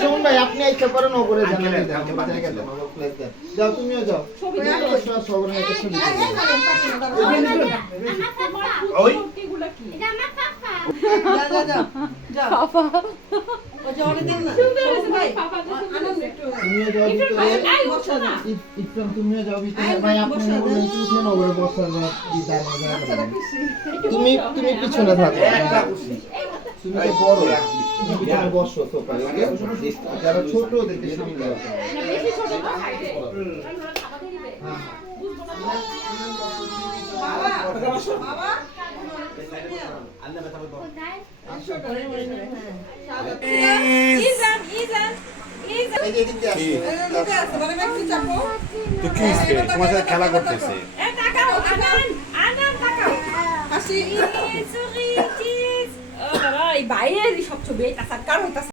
সুমন ভাই আপনি ইচ্ছা করেন ওপরে যাও তুমিও যাও সবার একটা ছবি ওই তুমিও যাও ভিতরে ভাই আপনি উঠেন ওপরে বসার তুমি তুমি পিছনে থাকো তুমি তো বড় তুমি পিছনে বসো সোফায় যারা ছোট ওদেরকে সামনে রাখো বেশি ছোট তো হাইটে তোমার সাথে খেলা করতেছে বাইরে সবচেয়ে বেশ কার হইতাছে